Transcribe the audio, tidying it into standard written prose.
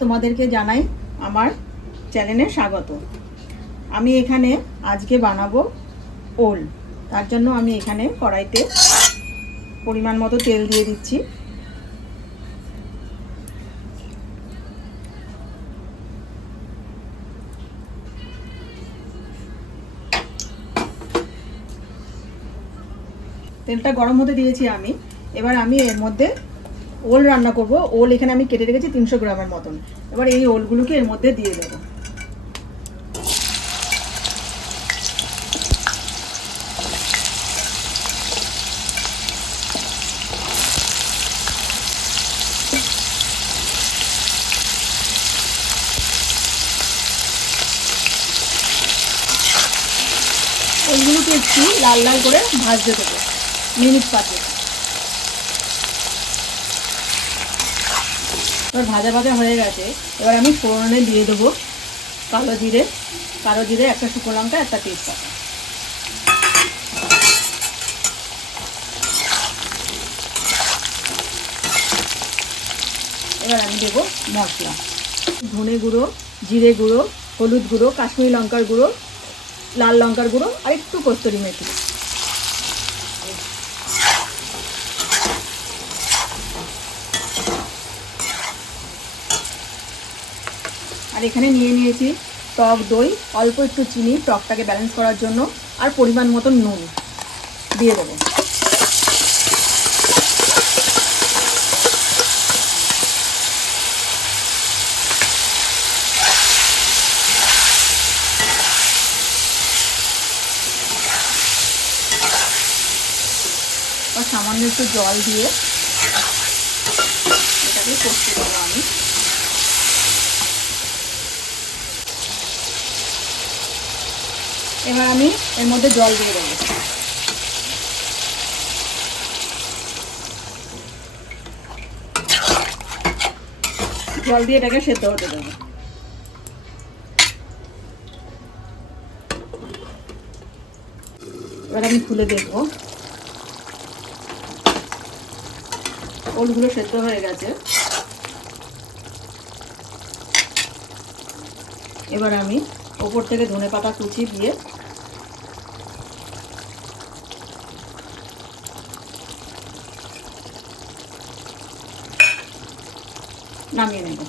তোমাদেরকে জানাই আমার চ্যানেলে স্বাগত। আমি এখানে আজকে বানাবো ওল। তার জন্য আমি এখানে কড়াইতে পরিমাণ মতো তেল দিয়ে দিচ্ছি। তেলটা গরম হতে দিয়েছি আমি। এবার আমি এর মধ্যে ওল রান্না করব। ওল এখানে আমি কেটে রেখেছি 300 গ্রামের মতন। এবার এই ওলগুলোকে এর মধ্যে দিয়ে দেবো। ওলগুলোকে একটু লাল লাল করে ভাজতে দেবো মিনিট 5। এবার ভাজা ভাজা হয়ে গেছে। এবার আমি ফোড়নে দিয়ে দেবো কালো জিরে, একটা শুকনো লঙ্কা, একটা তেজপাতা। এবার আমি দেবো মশলা, ধনে গুঁড়ো, জিরে গুঁড়ো, হলুদ গুঁড়ো, কাশ্মীরি লঙ্কার গুঁড়ো, লাল লঙ্কার গুঁড়ো আর একটু কস্তুরি মেথি। আর এখানে নিয়ে নিয়েছি টক দই, অল্প একটু চিনি টকটাকে ব্যালেন্স করার জন্য, আর পরিমাণ মতো নুন দিয়ে দেবো। আর সামান্য একটু জল দিয়ে এটাকে কষতে দেবো আমি। এবার আমি এর মধ্যে জল দিয়ে দেবো। জল দিয়ে এটাকে সেদ্ধ হতে দেবো। এবার আমি খুলে দেখবো ওলগুলো সেদ্ধ হয়ে গেছে। এবার আমি ওপর থেকে ধনেপাতা কুচি দিয়ে নামিয়ে নেব।